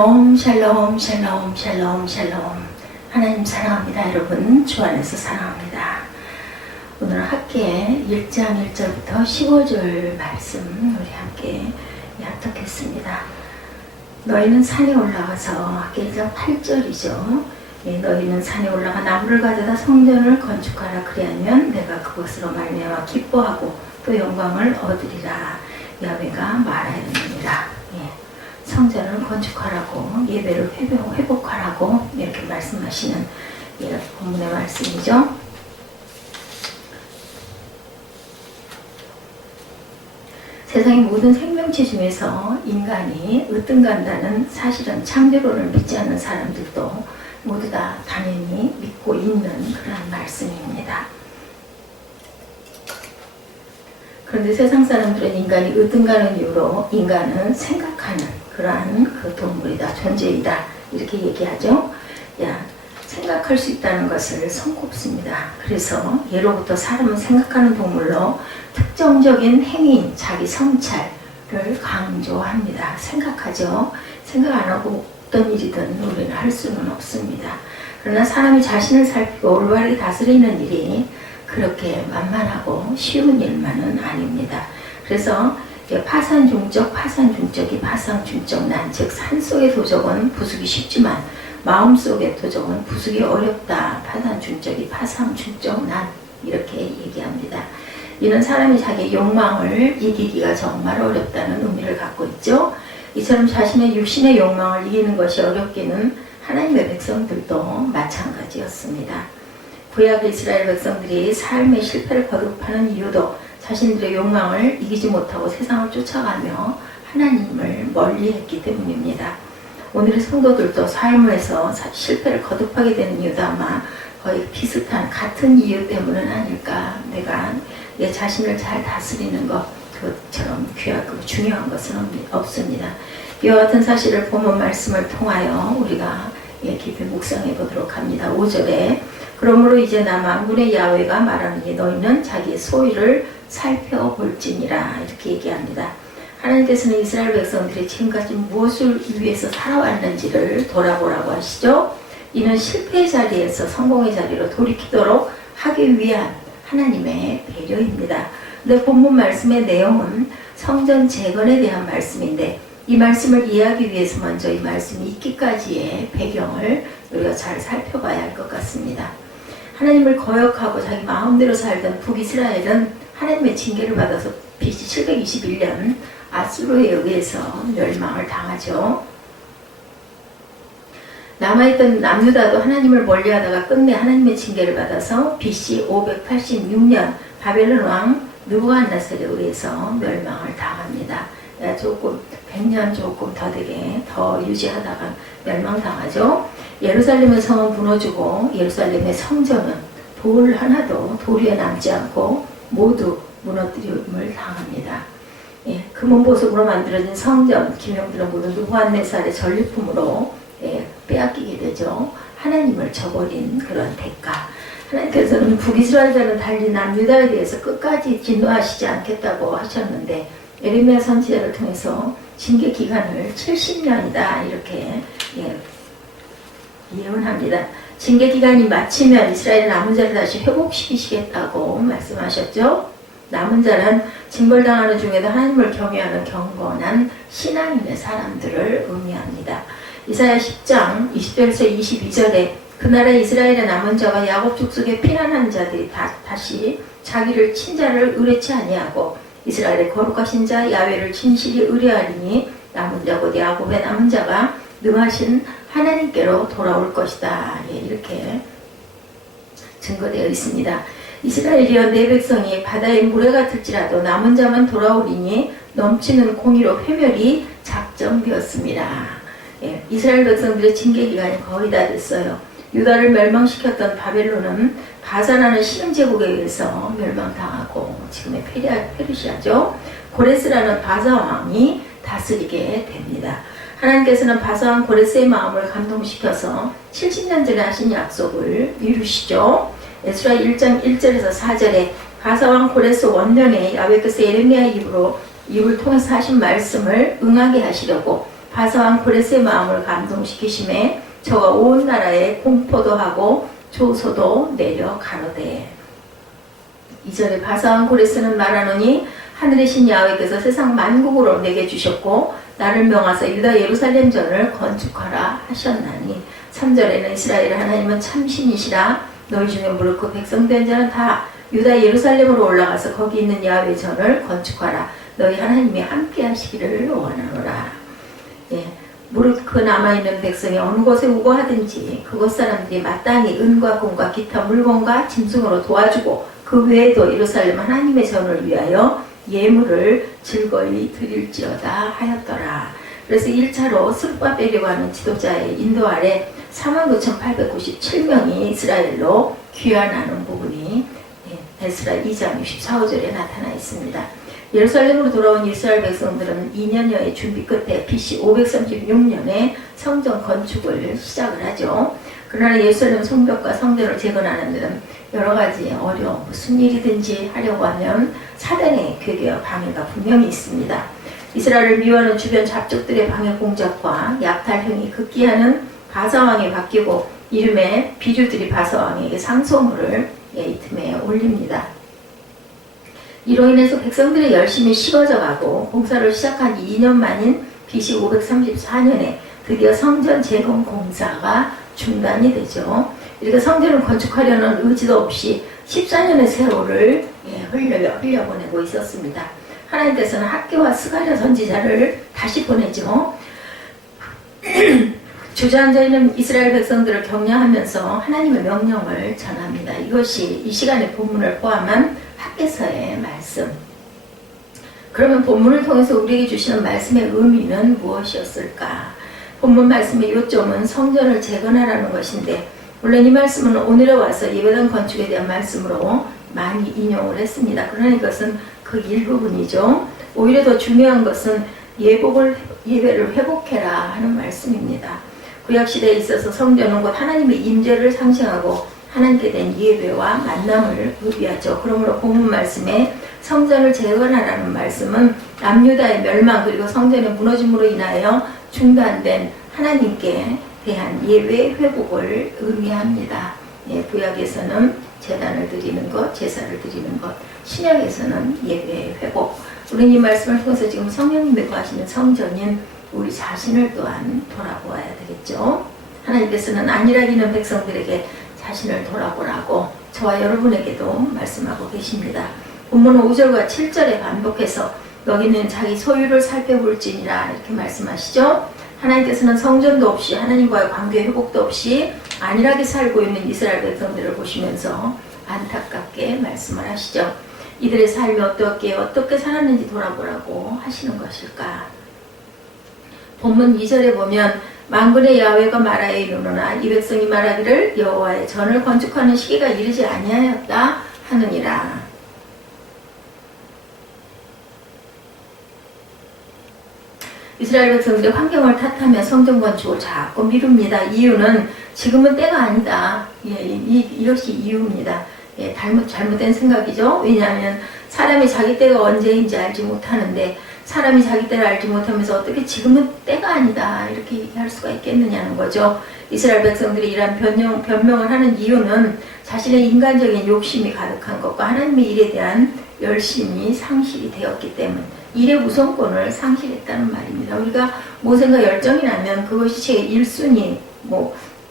샬롬 샬롬 샬롬 샬롬. 하나님 사랑합니다. 여러분 주 안에서 사랑합니다. 오늘 학계 1장 1절부터 15절 말씀 우리 함께 합독했습니다. 너희는 산에 올라가서 학계 1장 8절이죠. 너희는 산에 올라가 나무를 가져다 성전을 건축하라. 그리하면 내가 그것으로 말미암아 기뻐하고 또 영광을 얻으리라. 야훼가 말하였느니라. 성전을 건축하라고, 예배를 회복하라고 이렇게 말씀하시는 본문의 말씀이죠. 세상의 모든 생명체 중에서 인간이 으뜸간다는 사실은 창조론을 믿지 않는 사람들도 모두 다 당연히 믿고 있는 그러한 말씀입니다. 그런데 세상 사람들은 인간이 으뜸가는 이유로 인간은 생각하는 그러한 그 동물이다, 존재이다 이렇게 얘기하죠. 생각할 수 있다는 것을 손꼽습니다. 그래서 예로부터 사람은 생각하는 동물로 특정적인 행위인 자기 성찰을 강조합니다. 생각하죠. 생각 안 하고 어떤 일이든 우리는 할 수는 없습니다. 그러나 사람이 자신을 살피고 올바르게 다스리는 일이 그렇게 만만하고 쉬운 일만은 아닙니다. 그래서 파산중적, 파산중적이 파상중적난, 즉 산속의 도적은 부수기 쉽지만 마음속의 도적은 부수기 어렵다. 파산중적이 파상중적난 이렇게 얘기합니다. 이는 사람이 자기의 욕망을 이기기가 정말 어렵다는 의미를 갖고 있죠. 이처럼 자신의 육신의 욕망을 이기는 것이 어렵기는 하나님의 백성들도 마찬가지였습니다. 구약 이스라엘 백성들이 삶의 실패를 거듭하는 이유도 자신들의 욕망을 이기지 못하고 세상을 쫓아가며 하나님을 멀리했기 때문입니다. 오늘의 성도들도 삶에서 실패를 거듭하게 되는 이유도 아마 거의 비슷한 같은 이유 때문은 아닐까. 내가 내 자신을 잘 다스리는 것처럼 귀하고 중요한 것은 없습니다. 이와 같은 사실을 본문 말씀을 통하여 우리가 깊이 묵상해 보도록 합니다. 5절에 그러므로 이제 나 만군의 야훼가 말하느니 너희는 자기의 소유를 살펴볼지니라 이렇게 얘기합니다. 하나님께서는 이스라엘 백성들이 지금까지 무엇을 위해서 살아왔는지를 돌아보라고 하시죠. 이는 실패의 자리에서 성공의 자리로 돌이키도록 하기 위한 하나님의 배려입니다. 근데 본문 말씀의 내용은 성전 재건에 대한 말씀인데 이 말씀을 이해하기 위해서 먼저 이 말씀이 있기까지의 배경을 우리가 잘 살펴봐야 할 것 같습니다. 하나님을 거역하고 자기 마음대로 살던 북이스라엘은 하나님의 징계를 받아서 BC 721년 아수르에 의해서 멸망을 당하죠. 남아있던 남유다도 하나님을 멀리하다가 끝내 하나님의 징계를 받아서 BC 586년 바벨론 왕 느부갓네살에 의해서 멸망을 당합니다. 100년 조금 더 되게 더 유지하다가 멸망당하죠. 예루살렘의 성은 무너지고 예루살렘의 성전은 돌 하나도 돌 위에 남지 않고 모두 무너뜨림을 당합니다. 금은보석으로 만들어진 성전 기명들은 모두 느부갓네살의 전리품으로 빼앗기게 되죠. 하나님을 저버린 그런 대가. 하나님께서는 북이스라엘과는 달리 남유다에 대해서 끝까지 진노하시지 않겠다고 하셨는데 예레미야 선지자를 통해서 징계 기간을 70년이다 이렇게 예언합니다. 징계 기간이 마치면 이스라엘 남은 자를 다시 회복시키시겠다고 말씀하셨죠. 남은 자는 징벌당하는 중에도 하나님을 경외하는 경건한 신앙인의 사람들을 의미합니다. 이사야 10장 20절에서 22절에 그 나라 이스라엘의 남은 자와 야곱 족속의 피난한 자들이 다시 자기를 친자를 의뢰치 아니하고 이스라엘의 거룩하신 자 야훼를 진실이 의뢰하리니 남은 자 곧 야곱의 남은 자가 능하신 하나님께로 돌아올 것이다. 이렇게 증거되어 있습니다. 이스라엘이여 내 백성이 바다의 물에 같을지라도 남은 자만 돌아오리니 넘치는 공의로 회멸이 작정되었습니다. 이스라엘 백성들의 징계 기간이 거의 다 됐어요. 유다를 멸망시켰던 바벨론은 바산하는 시름 제국에 의해서 멸망당하고 지금의 페르시아죠. 고레스라는 바사 왕이 다스리게 됩니다. 하나님께서는 바사왕 고레스의 마음을 감동시켜서 70년 전에 하신 약속을 이루시죠. 에스라 1장 1절에서 4절에 바사왕 고레스 원년에 야훼께서 예레미야 입을 통해서 하신 말씀을 응하게 하시려고 바사왕 고레스의 마음을 감동시키심에 저가 온 나라에 공포도 하고 조소도 내려 가로되. 2절에 바사왕 고레스는 말하노니 하늘의 신 야훼께서 세상 만국으로 내게 주셨고 나를 명하사 유다 예루살렘 전을 건축하라 하셨나니. 3절에는 이스라엘 하나님은 참신이시라. 너희 중에 무릇 그 백성 된 자는 다 유다 예루살렘으로 올라가서 거기 있는 야훼 전을 건축하라. 너희 하나님이 함께 하시기를 원하노라. 예, 무릇 그 남아있는 백성이 어느 곳에 우거하든지 그곳 사람들이 마땅히 은과 금과 기타 물건과 짐승으로 도와주고 그 외에도 예루살렘 하나님의 전을 위하여 예물을 즐거이 드릴지어다 하였더라. 그래서 1차로 스룹바벨이라고 하는 지도자의 인도 아래 49,897명이 이스라엘로 귀환하는 부분이 에스라 2장 64절에 나타나 있습니다. 예루살렘으로 돌아온 이스라엘 백성들은 2년여의 준비 끝에 BC 536년에 성전 건축을 시작을 하죠. 그러나 예루살렘 성벽과 성전을 재건하는 데는 여러 가지 어려움, 무슨 일이든지 하려고 하면 사단의 괴계와 방해가 분명히 있습니다. 이스라엘을 미워하는 주변 잡족들의 방해 공작과 약탈행위 극기하는 바사왕이 바뀌고 이름의 비류들이 바사왕에게 상소물을 이 틈에 올립니다. 이로 인해서 백성들이 열심히 식어져 가고 공사를 시작한 2년 만인 BC 534년에 드디어 성전 재건 공사가 중단이 되죠. 이렇게 성전을 건축하려는 의지도 없이 14년의 세월을 흘려보내고 있었습니다. 하나님께서는 학교와 스가랴 선지자를 다시 보내죠. 주저앉아 있는 이스라엘 백성들을 격려하면서 하나님의 명령을 전합니다. 이것이 이 시간의 본문을 포함한 학개서의 말씀. 그러면 본문을 통해서 우리에게 주시는 말씀의 의미는 무엇이었을까? 본문 말씀의 요점은 성전을 재건하라는 것인데 물론 이 말씀은 오늘에 와서 예배당 건축에 대한 말씀으로 많이 인용을 했습니다. 그러나 이것은 그 일부분이죠. 오히려 더 중요한 것은 예배를 회복해라 하는 말씀입니다. 구약시대에 있어서 성전은 곧 하나님의 임재를 상징하고 하나님께 대한 예배와 만남을 의미하죠. 그러므로 본문 말씀에 성전을 재건하라는 말씀은 남유다의 멸망 그리고 성전의 무너짐으로 인하여 중단된 하나님께 대한 예배 회복을 의미합니다. 구약에서는 제단을 드리는 것, 제사를 드리는 것, 신약에서는 예배 회복. 우리는 이 말씀을 통해서 지금 성령님이 구하시는 성전인 우리 자신을 또한 돌아보아야 되겠죠. 하나님께서는 안일하기는 백성들에게 자신을 돌아보라고 저와 여러분에게도 말씀하고 계십니다. 본문 5절과 7절에 반복해서 너희는 자기 소유를 살펴볼지니라 이렇게 말씀하시죠. 하나님께서는 성전도 없이 하나님과의 관계 회복도 없이 안일하게 살고 있는 이스라엘 백성들을 보시면서 안타깝게 말씀을 하시죠. 이들의 삶이 어떻게 살았는지 돌아보라고 하시는 것일까? 본문 2절에 보면 만군의 야훼가 말하여 이르노나 이 백성이 말하기를 여호와의 전을 건축하는 시기가 이르지 아니하였다 하느니라. 이스라엘 백성들이 환경을 탓하며 성전 건축을 자꾸 미룹니다. 이유는 지금은 때가 아니다. 이것이 이유입니다. 잘못된 생각이죠. 왜냐하면 사람이 자기 때가 언제인지 알지 못하는데 사람이 자기 때를 알지 못하면서 어떻게 지금은 때가 아니다 이렇게 얘기할 수가 있겠느냐는 거죠. 이스라엘 백성들이 이러한 변명을 하는 이유는 자신의 인간적인 욕심이 가득한 것과 하나님의 일에 대한 열심이 상실이 되었기 때문 일의 우선권을 상실했다는 말입니다. 우리가 무엇인가 열정이 나면 그것이 제 1순위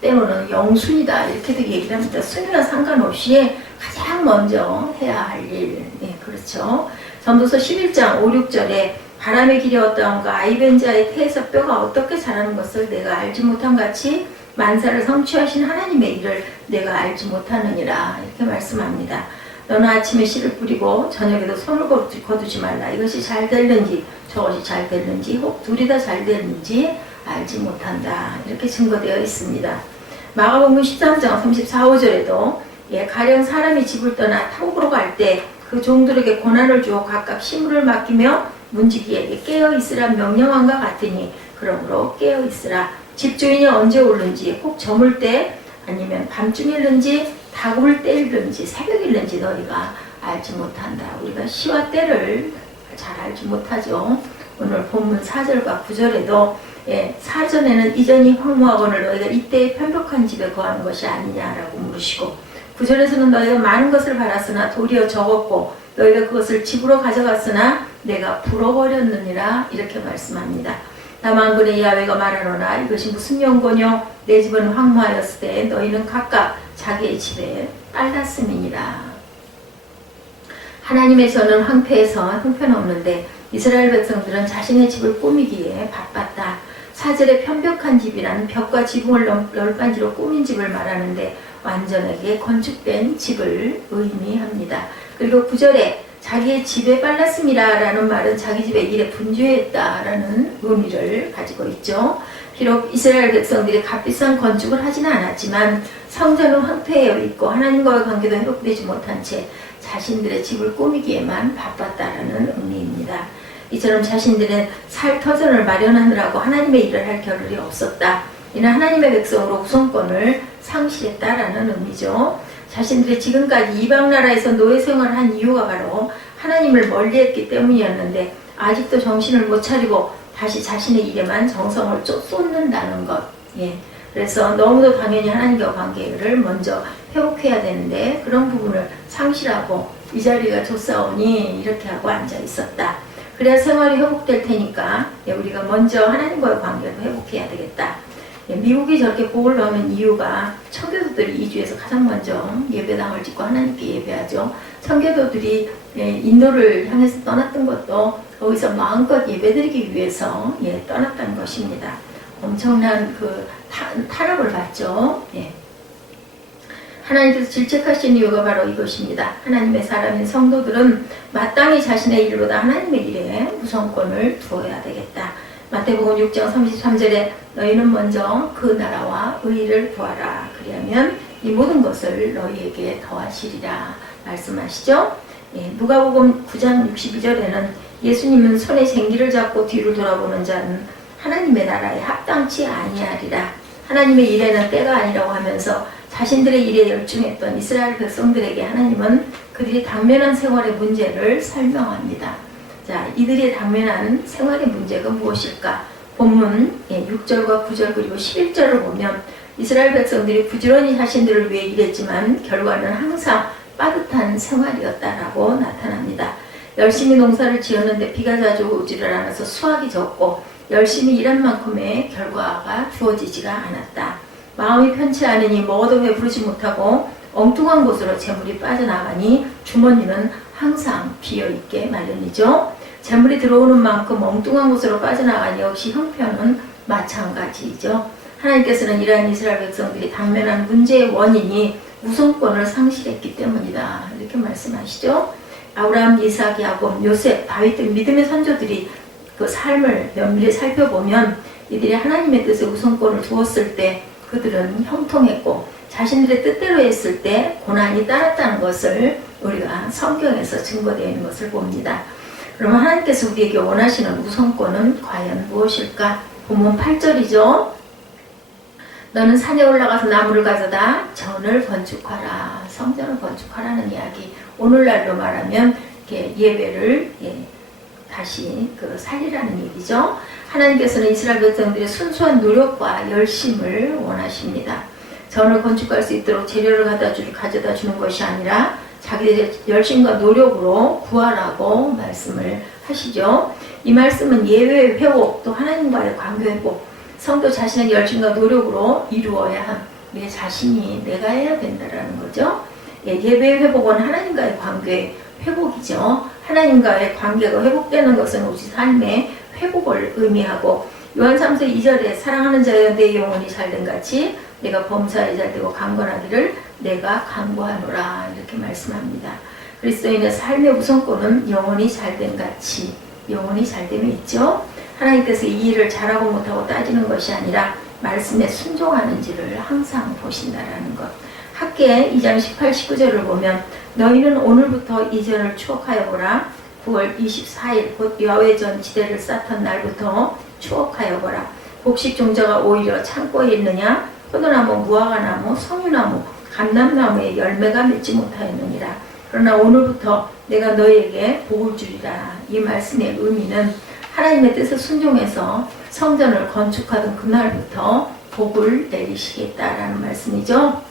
때로는 0순위다 이렇게도 얘기를 합니다. 순위와 상관없이 가장 먼저 해야 할 일. 그렇죠. 전도서 11장 5, 6절에 바람의 길이 어떠한가 아이벤자의 태에서 뼈가 어떻게 자라는 것을 내가 알지 못한 같이 만사를 성취하신 하나님의 일을 내가 알지 못하느니라 이렇게 말씀합니다. 너는 아침에 씨를 뿌리고 저녁에도 손을 거두지 말라. 이것이 잘 될는지 저것이 잘 될는지 혹 둘이 다 잘 될는지 알지 못한다. 이렇게 증거되어 있습니다. 마가복음 13장 34, 5절에도 가령 사람이 집을 떠나 탕구로 갈 때 그 종들에게 고난을 주어 각각 식물을 맡기며 문지기에게 깨어 있으라 명령한과 같으니 그러므로 깨어 있으라. 집주인이 언제 오는지 혹 저물 때 아니면 밤중일는지 다굴 때일는지 새벽일는지 너희가 알지 못한다. 우리가 시와 때를 잘 알지 못하죠. 오늘 본문 4절과 9절에도 사전에는 이전이 황무하거늘 너희가 이때의 편벽한 집에 거하는 것이 아니냐라고 물으시고 9절에서는 너희가 많은 것을 바랐으나 도리어 적었고 너희가 그것을 집으로 가져갔으나 내가 불어버렸느니라 이렇게 말씀합니다. 다만군의 야훼가 말하노라 이것이 무슨 명고뇨 내 집은 황무하였을 때 너희는 각각 자기의 집에 빨랐음이니라. 하나님의 전은 황폐해서 형편없는데 이스라엘 백성들은 자신의 집을 꾸미기에 바빴다. 4절에 편벽한 집이란 벽과 지붕을 널빤지로 꾸민 집을 말하는데 완전하게 건축된 집을 의미합니다. 그리고 9절에 자기의 집에 빨랐음이라 라는 말은 자기 집의 일에 분주했다 라는 의미를 가지고 있죠. 비록 이스라엘 백성들이 값비싼 건축을 하지는 않았지만 성전은 황폐해 있고 하나님과의 관계도 회복되지 못한 채 자신들의 집을 꾸미기에만 바빴다라는 의미입니다. 이처럼 자신들의 살 터전을 마련하느라고 하나님의 일을 할 겨를이 없었다. 이는 하나님의 백성으로 우선권을 상실했다라는 의미죠. 자신들이 지금까지 이방 나라에서 노예 생활을 한 이유가 바로 하나님을 멀리했기 때문이었는데 아직도 정신을 못 차리고 다시 자신의 일에만 정성을 쏟는다는 것. 그래서 너무도 당연히 하나님과 관계를 먼저 회복해야 되는데 그런 부분을 상실하고 이 자리가 좋사오니 이렇게 하고 앉아 있었다. 그래야 생활이 회복될 테니까 우리가 먼저 하나님과의 관계를 회복해야 되겠다. 미국이 저렇게 복을 받는 이유가 청교도들이 이주해서 가장 먼저 예배당을 짓고 하나님께 예배하죠. 청교도들이 인도를 향해서 떠났던 것도 거기서 마음껏 예배드리기 위해서 떠났다는 것입니다. 엄청난 그 탄압을 받죠. 하나님께서 질책하신 이유가 바로 이것입니다. 하나님의 사람인 성도들은 마땅히 자신의 일보다 하나님의 일에 우선권을 두어야 되겠다. 마태복음 6장 33절에 너희는 먼저 그 나라와 의의를 구하라. 그리하면 이 모든 것을 너희에게 더하시리라 말씀하시죠. 누가복음 9장 62절에는 예수님은 손에 쟁기를 잡고 뒤를 돌아보는 자는 하나님의 나라에 합당치 아니하리라. 하나님의 일에는 때가 아니라고 하면서 자신들의 일에 열중했던 이스라엘 백성들에게 하나님은 그들이 당면한 생활의 문제를 설명합니다. 자, 이들이 당면한 생활의 문제가 무엇일까? 본문 6절과 9절 그리고 11절을 보면 이스라엘 백성들이 부지런히 자신들을 위해 일했지만 결과는 항상 빠듯한 생활이었다라고 나타납니다. 열심히 농사를 지었는데 비가 자주 오지를 않아서 수확이 적고 열심히 일한 만큼의 결과가 주어지지가 않았다. 마음이 편치 않으니 먹어도 배부르지 못하고 엉뚱한 곳으로 재물이 빠져나가니 주머니는 항상 비어있게 마련이죠. 재물이 들어오는 만큼 엉뚱한 곳으로 빠져나가니 역시 형편은 마찬가지이죠. 하나님께서는 이러한 이스라엘 백성들이 당면한 문제의 원인이 우선권을 상실했기 때문이다. 이렇게 말씀하시죠. 아브라함, 이삭, 야곱, 요셉, 다윗 등 믿음의 선조들이 그 삶을 면밀히 살펴보면 이들이 하나님의 뜻에 우선권을 두었을 때 그들은 형통했고 자신들의 뜻대로 했을 때 고난이 따랐다는 것을 우리가 성경에서 증거되어 있는 것을 봅니다. 그러면 하나님께서 우리에게 원하시는 우선권은 과연 무엇일까? 본문 8절이죠. 너는 산에 올라가서 나무를 가져다 전을 건축하라. 성전을 건축하라는 이야기. 오늘날로 말하면 예배를 다시 살리라는 얘기죠. 하나님께서는 이스라엘 백성들의 순수한 노력과 열심을 원하십니다. 전을 건축할 수 있도록 재료를 가져다 주는 것이 아니라 자기들의 열심과 노력으로 구하라고 말씀을 하시죠. 이 말씀은 예외의 회복, 또 하나님과의 관계 회복, 성도 자신의 열심과 노력으로 이루어야 함. 내 자신이 내가 해야 된다는 거죠. 예배의 회복은 하나님과의 관계 회복이죠. 하나님과의 관계가 회복되는 것은 우리 삶의 회복을 의미하고 요한 3서 2절에 사랑하는 자여 내 영혼이 잘된 같이 내가 범사에 잘되고 강건하기를 내가 간구하노라 이렇게 말씀합니다. 그리스도인의 삶의 우선권은 영혼이 잘된 같이 영혼이 잘됨이 있죠. 하나님께서 이 일을 잘하고 못하고 따지는 것이 아니라 말씀에 순종하는지를 항상 보신다라는 것. 학계 2장 18, 19절을 보면 너희는 오늘부터 이 절을 추억하여 보라. 9월 24일 곧 야훼전 지대를 쌓던 날부터 추억하여 보라. 곡식 종자가 오히려 창고에 있느냐? 포도나무, 무화과나무, 석류나무, 감람나무에 열매가 맺지 못하였느니라. 그러나 오늘부터 내가 너희에게 복을 주리라. 이 말씀의 의미는 하나님의 뜻에 순종해서 성전을 건축하던 그날부터 복을 내리시겠다라는 말씀이죠.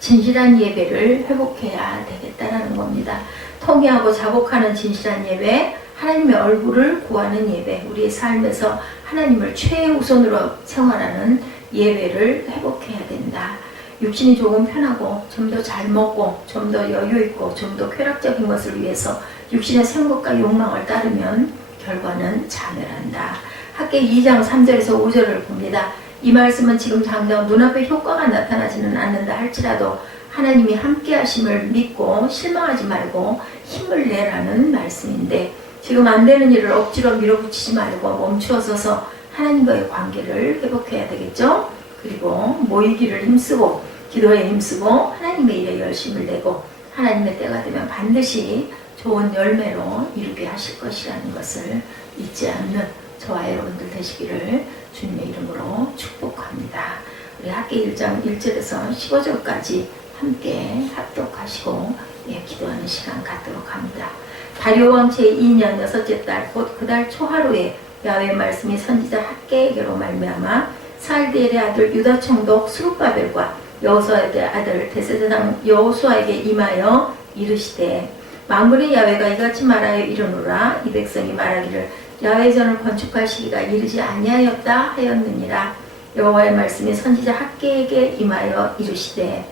진실한 예배를 회복해야 되겠다라는 겁니다. 통회하고 자복하는 진실한 예배, 하나님의 얼굴을 구하는 예배, 우리의 삶에서 하나님을 최우선으로 생활하는 예배를 회복해야 된다. 육신이 조금 편하고 좀 더 잘 먹고 좀 더 여유 있고 좀 더 쾌락적인 것을 위해서 육신의 생각과 욕망을 따르면 결과는 자멸한다. 학계 2장 3절에서 5절을 봅니다. 이 말씀은 지금 당장 눈앞에 효과가 나타나지는 않는다 할지라도 하나님이 함께 하심을 믿고 실망하지 말고 힘을 내라는 말씀인데, 지금 안 되는 일을 억지로 밀어붙이지 말고 멈추어 서서 하나님과의 관계를 회복해야 되겠죠. 그리고 모이기를 힘쓰고 기도에 힘쓰고 하나님의 일에 열심을 내고 하나님의 때가 되면 반드시 좋은 열매로 이루게 하실 것이라는 것을 잊지 않는 저와 여러분들 되시기를 주님의 이름으로 축복합니다. 우리 학계 1장 1절에서 15절까지 함께 합독하시고 기도하는 시간 갖도록 합니다. 다리오 왕 제2년 6째 달 곧 그달 초하루에 야훼의 말씀이 선지자 학계에게로 말미암아 스알디엘의 아들 유다 총독 스룹바벨과 여호수아의 아들 대제사장 여호수아에게 임하여 이르시되, 만군의 야훼가 이같이 말하여 이르노라. 이 백성이 말하기를 야훼 전을 건축할 시기가 이르지 아니하였다 하였느니라. 여호와의 말씀이 선지자 학계에게 임하여 이르시되,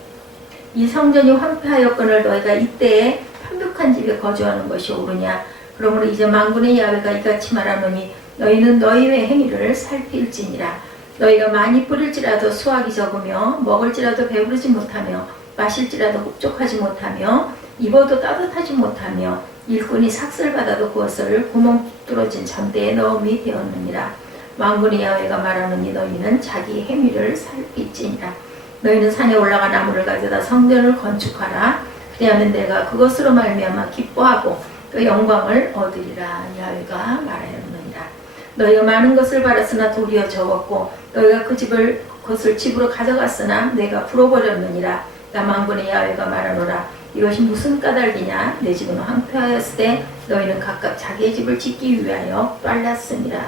이 성전이 황폐하였거늘 너희가 이때에 편벽한 집에 거주하는 것이 옳으냐. 그러므로 이제 만군의 야훼가 이같이 말하노니 너희는 너희의 행위를 살필지니라. 너희가 많이 뿌릴지라도 수확이 적으며 먹을지라도 배부르지 못하며 마실지라도 흡족하지 못하며 입어도 따뜻하지 못하며 일꾼이 삭슬 받아도 그것을 구멍 뚫어진 잠대에 넣음이 되었느니라. 만군의 야훼가 말하노니 너희는 자기 행위를 살필지니라. 너희는 산에 올라가 나무를 가져다 성전을 건축하라. 그리하면 내가 그것으로 말미암아 기뻐하고 또 영광을 얻으리라. 야훼가 말하였느니라. 너희가 많은 것을 바랐으나 도리어 적었고 너희가 그것을 집으로 가져갔으나 내가 풀어버렸느니라. 나 만군의 야훼가 말하노라. 이것이 무슨 까닭이냐. 내 집은 황폐하였을 때 너희는 각각 자기의 집을 짓기 위하여 빨랐으니라.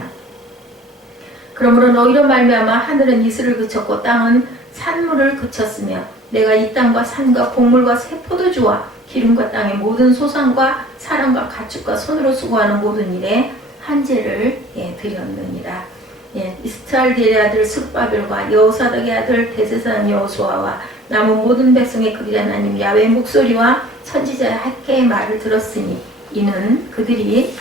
그러므로 너희로 말미암아 하늘은 이슬을 그쳤고 땅은 산물을 그쳤으며 내가 이 땅과 산과 곡물과 새 포도주와 기름과 땅의 모든 소산과 사람과 가축과 손으로 수고하는 모든 일에 한제를 드렸느니라. 스알디엘의 아들 스룹바벨과 여호사닥의 아들 대제사장 여호수아와 남은 모든 백성의 그들의 하나님 야훼의 목소리와 선지자 학계의 말을 들었으니 이는 그들이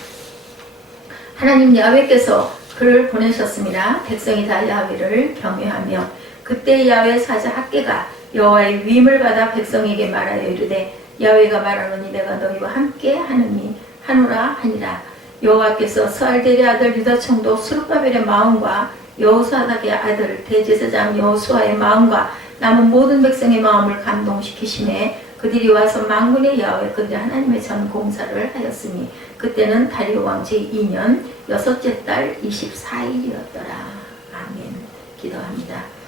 하나님 야훼께서 그를 보내셨습니다. 백성이 다 야훼를 경외하며 그때 야훼 사자 학계가 여호와의 위임을 받아 백성에게 말하여 이르되, 야훼가 말하노니 내가 너희와 함께 하노라 하니라. 여호와께서 스알디엘의 아들 유다 총독 스룹바벨의 마음과 여호사닥의 아들 대제사장 여호수아의 마음과 남은 모든 백성의 마음을 감동시키심에 그들이 와서 만군의 야훼 그들의 하나님의 전 공사를 하였으니 그때는 다리오 왕 제2년 6째 달 24일이었더라. 아멘. 기도합니다.